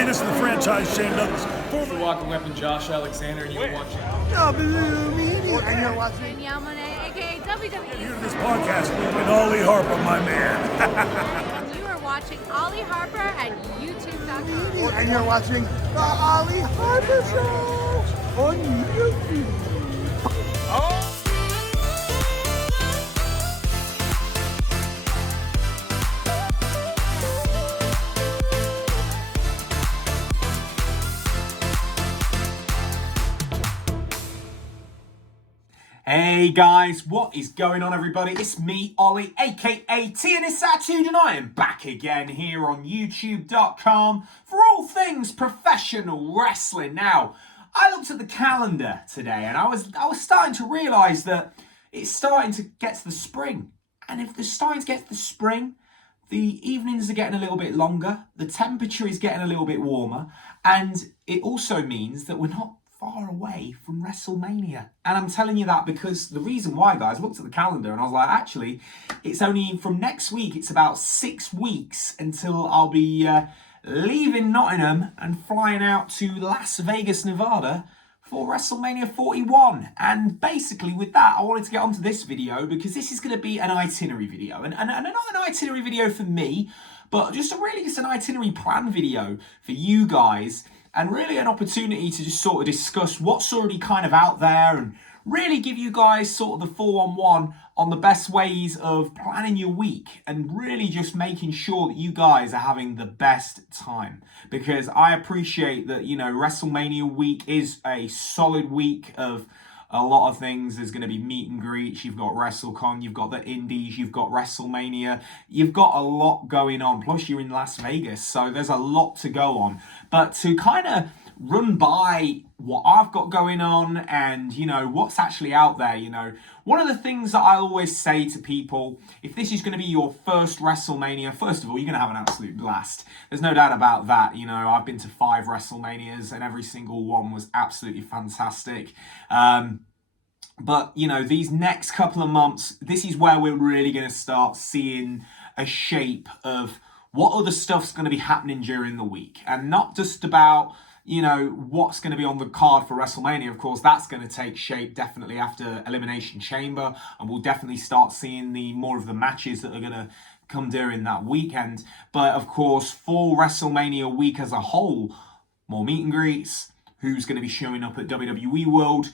Hey, this is the franchise Shane Douglas. It's the Walking Weapon, Josh Alexander, and you're watching. And you're watching. Yamane, aka WWE. Here to this podcast with Ollie Harper, my man. And you are watching Ollie Harper at YouTube.com. And you're watching the Ollie Harper Show on YouTube. Oh! Hey guys, what is going on everybody? It's me, Ollie, aka TNSAttitude, and I am back again here on YouTube.com for all things professional wrestling. Now, I looked at the calendar today and I was starting to realise that it's starting to get to the spring. And if they're starting to get to the spring, the evenings are getting a little bit longer, the temperature is getting a little bit warmer, and it also means that we're not far away from WrestleMania. And I'm telling you that because the reason why, guys, I looked at the calendar and I was like, actually, it's only from next week, it's about 6 weeks until I'll be leaving Nottingham and flying out to Las Vegas, Nevada for WrestleMania 41. And basically with that, I wanted to get onto this video because this is going to be an itinerary video. And not an itinerary video for me, but just an itinerary plan video for you guys. And really an opportunity to just sort of discuss what's already kind of out there and really give you guys sort of the 4-on-1 on the best ways of planning your week and really just making sure that you guys are having the best time. Because I appreciate that, you know, WrestleMania week is a solid week of a lot of things. There's going to be meet and greets, you've got WrestleCon, you've got the Indies, you've got WrestleMania, you've got a lot going on, plus you're in Las Vegas, so there's a lot to go on. But to kind of run by what I've got going on and, you know, what's actually out there, you know, one of the things that I always say to people, if this is going to be your first WrestleMania, first of all, you're going to have an absolute blast. There's no doubt about that. You know, I've been to 5 WrestleManias and every single one was absolutely fantastic. But, you know, these next couple of months, this is where we're really going to start seeing a shape of what other stuff's going to be happening during the week. And not just about, you know, what's going to be on the card for WrestleMania. Of course, that's going to take shape definitely after Elimination Chamber. And we'll definitely start seeing more of the matches that are going to come during that weekend. But, of course, for WrestleMania week as a whole, more meet and greets, who's going to be showing up at WWE World,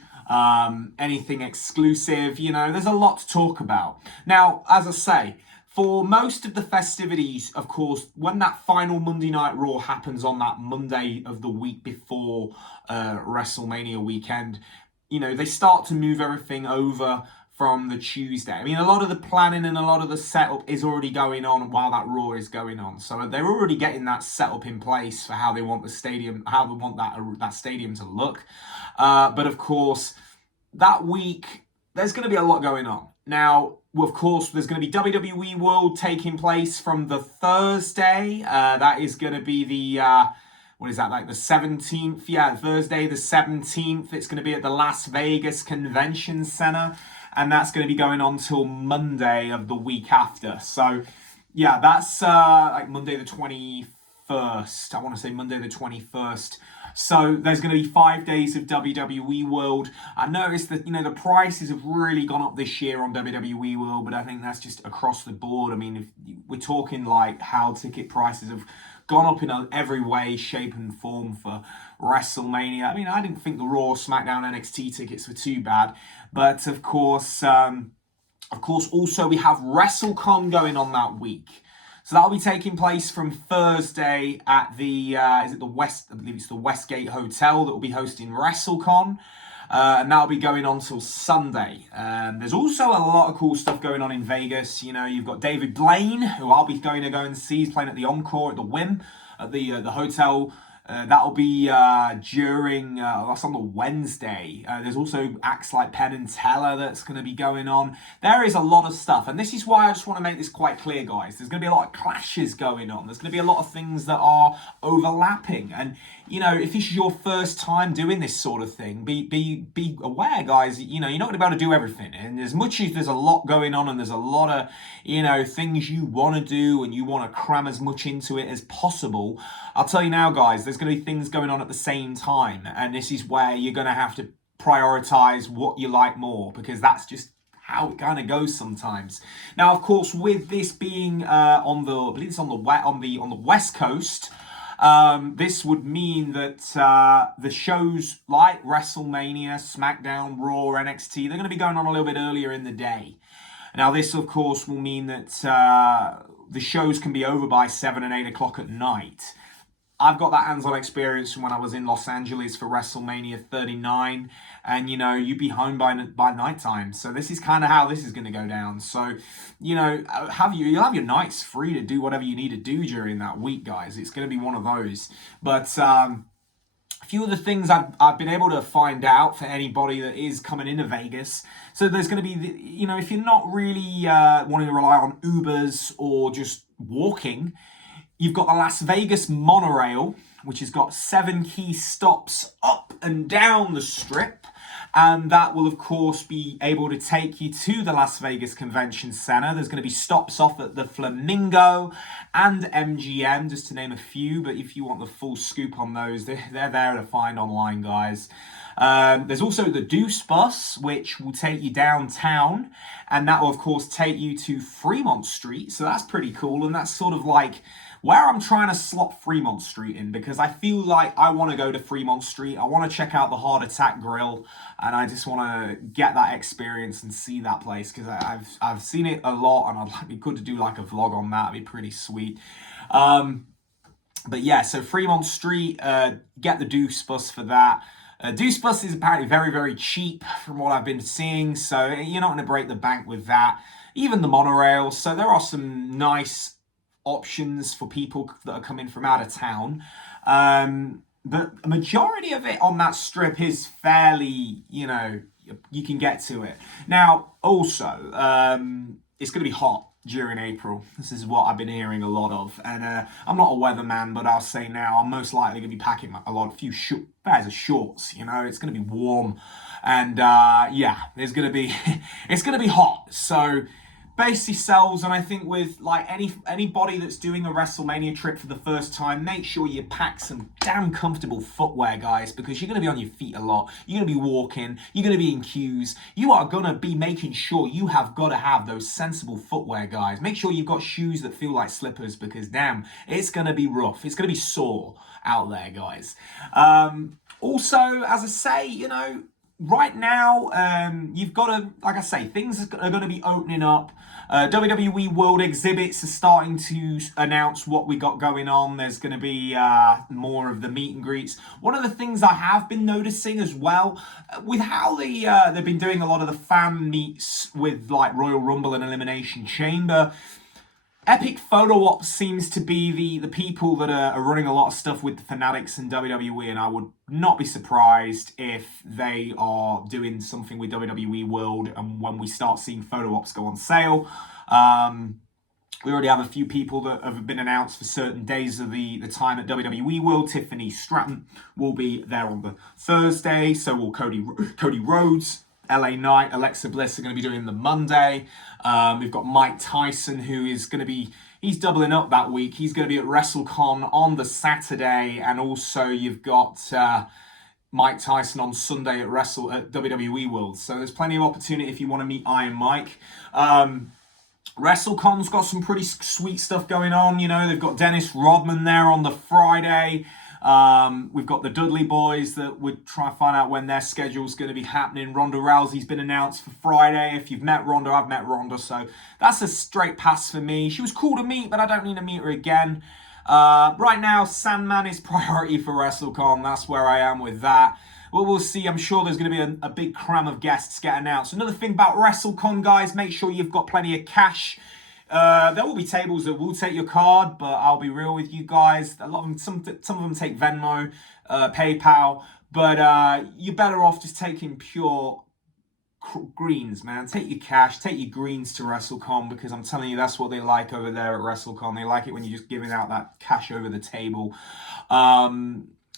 anything exclusive, you know, there's a lot to talk about. Now, as I say, for most of the festivities, of course, when that final Monday Night Raw happens on that Monday of the week before WrestleMania weekend, you know, they start to move everything over from the Tuesday. I mean, a lot of the planning and a lot of the setup is already going on while that Raw is going on. So they're already getting that setup in place for how they want the stadium, how they want that stadium to look. But of course, that week, there's going to be a lot going on. Now, of course, there's going to be WWE World taking place from the Thursday. That is going to be the, what is that, like the 17th? Yeah, Thursday the 17th. It's going to be at the Las Vegas Convention Center. And that's going to be going on till Monday of the week after. So, yeah, that's like Monday the 21st. I want to say Monday the 21st. So there's going to be 5 days of WWE World. I noticed that, you know, the prices have really gone up this year on WWE World, but I think that's just across the board. I mean, if we're talking like how ticket prices have gone up in every way, shape and form for WrestleMania. I mean, I didn't think the Raw, SmackDown, NXT tickets were too bad. But of course, also we have WrestleCon going on that week. So that'll be taking place from Thursday at the, I believe it's the Westgate Hotel that will be hosting WrestleCon. And that'll be going on till Sunday. There's also a lot of cool stuff going on in Vegas. You know, you've got David Blaine, who I'll be going to go and see. He's playing at the Encore at the Wynn, at the hotel. That'll be during, that's on the Wednesday. There's also acts like Penn and Teller that's going to be going on. There is a lot of stuff. And this is why I just want to make this quite clear, guys. There's going to be a lot of clashes going on. There's going to be a lot of things that are overlapping. And, you know, if this is your first time doing this sort of thing, be aware, guys. You know, you're not going to be able to do everything. And as much as there's a lot going on and there's a lot of, you know, things you want to do and you want to cram as much into it as possible, I'll tell you now, guys, there's there's going to be things going on at the same time. And this is where you're going to have to prioritize what you like more, because that's just how it kind of goes sometimes. Now, of course, with this being I believe it's on the West Coast, this would mean that the shows like WrestleMania, SmackDown, Raw, NXT, they're going to be going on a little bit earlier in the day. Now, this, of course, will mean that the shows can be over by 7 and 8 o'clock at night. I've got that hands-on experience from when I was in Los Angeles for WrestleMania 39, and, you'd be home by nighttime. So this is kind of how this is going to go down. So, you'll have your nights free to do whatever you need to do during that week, guys. It's going to be one of those. But a few of the things I've been able to find out for anybody that is coming into Vegas. So there's going to be, if you're not really wanting to rely on Ubers or just walking, you've got the Las Vegas monorail, which has got 7 key stops up and down the strip. And that will, of course, be able to take you to the Las Vegas Convention Center. There's going to be stops off at the Flamingo and MGM, just to name a few. But if you want the full scoop on those, they're there to find online, guys. There's also the Deuce bus, which will take you downtown. And that will, of course, take you to Fremont Street. So that's pretty cool. And that's sort of like where I'm trying to slot Fremont Street in, because I feel like I want to go to Fremont Street. I want to check out the Heart Attack Grill, and I just want to get that experience and see that place, because I've seen it a lot, and it'd be good to do like a vlog on that. It'd be pretty sweet. But yeah, so Fremont Street, get the Deuce bus for that. Deuce bus is apparently very, very cheap from what I've been seeing, so you're not going to break the bank with that. Even the monorail, so there are some nice options for people that are coming from out of town. But a majority of it on that strip is fairly, you can get to it. Now, also, it's going to be hot during April. This is what I've been hearing a lot of. And I'm not a weatherman, but I'll say now I'm most likely going to be packing a few pairs of shorts. It's going to be warm. And there's going to be, it's going to be hot. So base yourselves, and I think with like anybody that's doing a WrestleMania trip for the first time, make sure you pack some damn comfortable footwear, guys, because you're going to be on your feet a lot. You're going to be walking. You're going to be in queues. You are going to be making sure you have got to have those sensible footwear, guys. Make sure you've got shoes that feel like slippers, because damn, it's going to be rough. It's going to be sore out there, guys. Also, as I say, right now, you've got to, like I say, things are going to be opening up. WWE World Exhibits are starting to announce what we got going on. There's going to be more of the meet and greets. One of the things I have been noticing as well, with how they've been doing a lot of the fan meets with like Royal Rumble and Elimination Chamber, Epic Photo Ops seems to be the people that are running a lot of stuff with the Fanatics and WWE, and I would not be surprised if they are doing something with WWE World, and when we start seeing Photo Ops go on sale. We already have a few people that have been announced for certain days of the time at WWE World. Tiffany Stratton will be there on the Thursday, so will Cody Rhodes. LA Knight, Alexa Bliss are going to be doing the Monday. We've got Mike Tyson, who is going to be, he's doubling up that week. He's going to be at WrestleCon on the Saturday. And also you've got Mike Tyson on Sunday at WWE World. So there's plenty of opportunity if you want to meet Iron Mike. WrestleCon's got some pretty sweet stuff going on. They've got Dennis Rodman there on the Friday. We've got the Dudley Boys that would try and find out when their schedule's going to be happening. Ronda Rousey's been announced for Friday. If you've met Ronda, I've met Ronda, so that's a straight pass for me. She was cool to meet, but I don't need to meet her again. Right now, Sandman is priority for WrestleCon. That's where I am with that. Well, we'll see. I'm sure there's going to be a big cram of guests get announced. Another thing about WrestleCon, guys, make sure you've got plenty of cash. There will be tables that will take your card, but I'll be real with you guys. A lot of them, some of them take Venmo, PayPal, but you're better off just taking pure greens, man. Take your cash, take your greens to WrestleCon, because I'm telling you, that's what they like over there at WrestleCon. They like it when you're just giving out that cash over the table.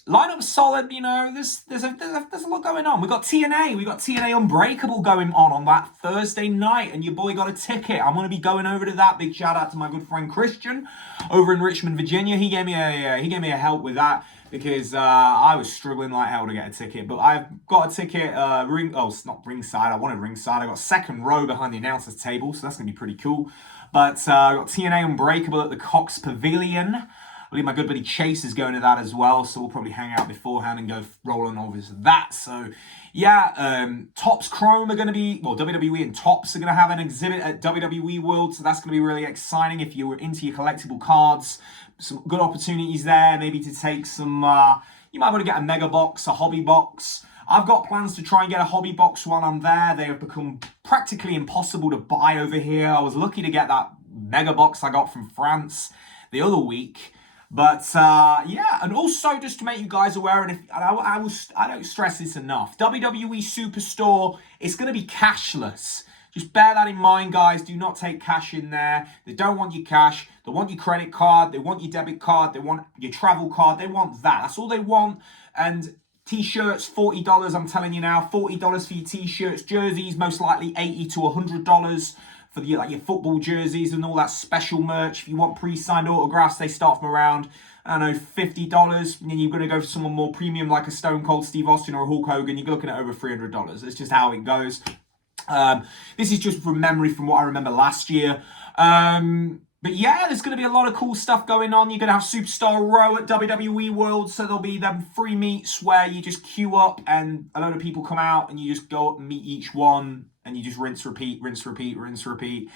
Lineup's solid, there's a lot going on. We got TNA Unbreakable going on that Thursday night, and your boy got a ticket. I'm going to be going over to that. Big shout out to my good friend Christian over in Richmond, Virginia. He gave me a help with that. because I was struggling like hell to get a ticket. But I've got a ticket, it's not ringside. I wanted ringside. I got second row behind the announcer's table, so that's going to be pretty cool. But I got TNA Unbreakable at the Cox Pavilion. I believe my good buddy Chase is going to that as well, so we'll probably hang out beforehand and go rolling over to that. So, yeah, Topps Chrome are going to be, well, WWE and Topps are going to have an exhibit at WWE World, so that's going to be really exciting if you were into your collectible cards. Some good opportunities there, maybe to take some, you might want to get a mega box, a hobby box. I've got plans to try and get a hobby box while I'm there. They have become practically impossible to buy over here. I was lucky to get that mega box I got from France the other week. But yeah, and also just to make you guys aware, and I don't stress this enough, WWE Superstore, it's going to be cashless. Just bear that in mind, guys. Do not take cash in there. They don't want your cash. They want your credit card. They want your debit card. They want your travel card. They want that. That's all they want. And T-shirts, $40, I'm telling you now. $40 for your T-shirts. Jerseys, most likely $80 to $100 for the, like your football jerseys and all that special merch. If you want pre-signed autographs, they start from around, I don't know, $50. And then you're going to go for someone more premium like a Stone Cold Steve Austin or a Hulk Hogan. You're looking at over $300. It's just how it goes. This is just from memory from what I remember last year. But yeah, there's going to be a lot of cool stuff going on. You're going to have Superstar Row at WWE World, so there'll be them free meets where you just queue up and a load of people come out and you just go up and meet each one and you just rinse, repeat, rinse, repeat, rinse, repeat.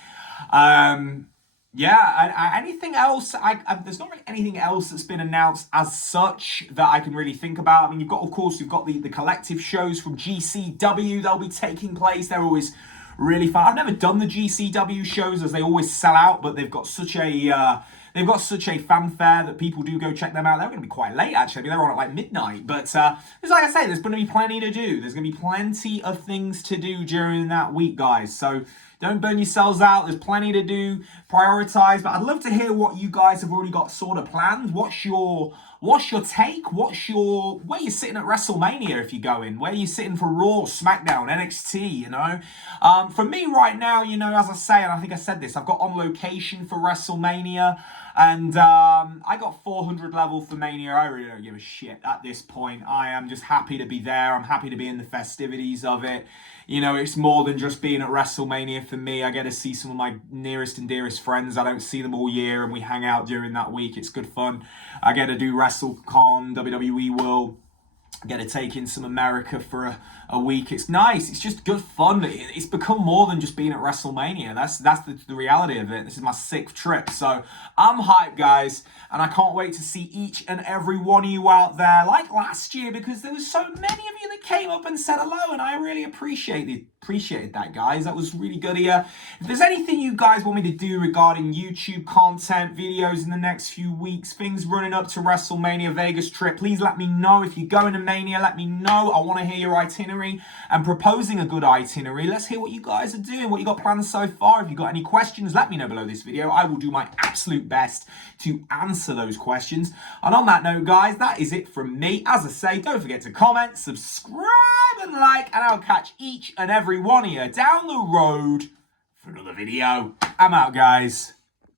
Yeah, anything else? There's not really anything else that's been announced as such that I can really think about. I mean, you've got the collective shows from GCW. They'll be taking place. They're always really fun. I've never done the GCW shows as they always sell out, but they've got such a fanfare that people do go check them out. They're going to be quite late, actually. I mean, they're on at like midnight. But it's like I say, there's going to be plenty to do. There's going to be plenty of things to do during that week, guys. So don't burn yourselves out. There's plenty to do. Prioritize. But I'd love to hear what you guys have already got sort of planned. What's your take? Where you sitting at WrestleMania if you're going? Where you sitting for Raw, SmackDown, NXT, you know? For me right now, you know, as I say, and I think I said this, I've got On Location for WrestleMania. And I got 400 level for Mania. I really don't give a shit at this point. I am just happy to be there. I'm happy to be in the festivities of it. You know, it's more than just being at WrestleMania for me. I get to see some of my nearest and dearest friends. I don't see them all year, and we hang out during that week. It's good fun. I get to do WrestleCon, WWE World. I get to take in some America for a week. It's nice. It's just good fun. It's become more than just being at WrestleMania. That's the reality of it. This is my 6th trip. So I'm hyped, guys. And I can't wait to see each and every one of you out there like last year, because there was so many of you that came up and said hello, and I really appreciated that, guys. That was really good of you. If there's anything you guys want me to do regarding YouTube content, videos in the next few weeks, things running up to WrestleMania Vegas trip, please let me know. If you're going to Mania, let me know. I want to hear your itinerary and proposing a good itinerary. Let's hear what you guys are doing, what you got planned so far. If you got any questions, let me know below this video. I will do my absolute best to answer those questions. And on that note, guys, that is it from me. As I say, don't forget to comment, subscribe and like, and I'll catch each and every one of you down the road for another video. I'm out, guys.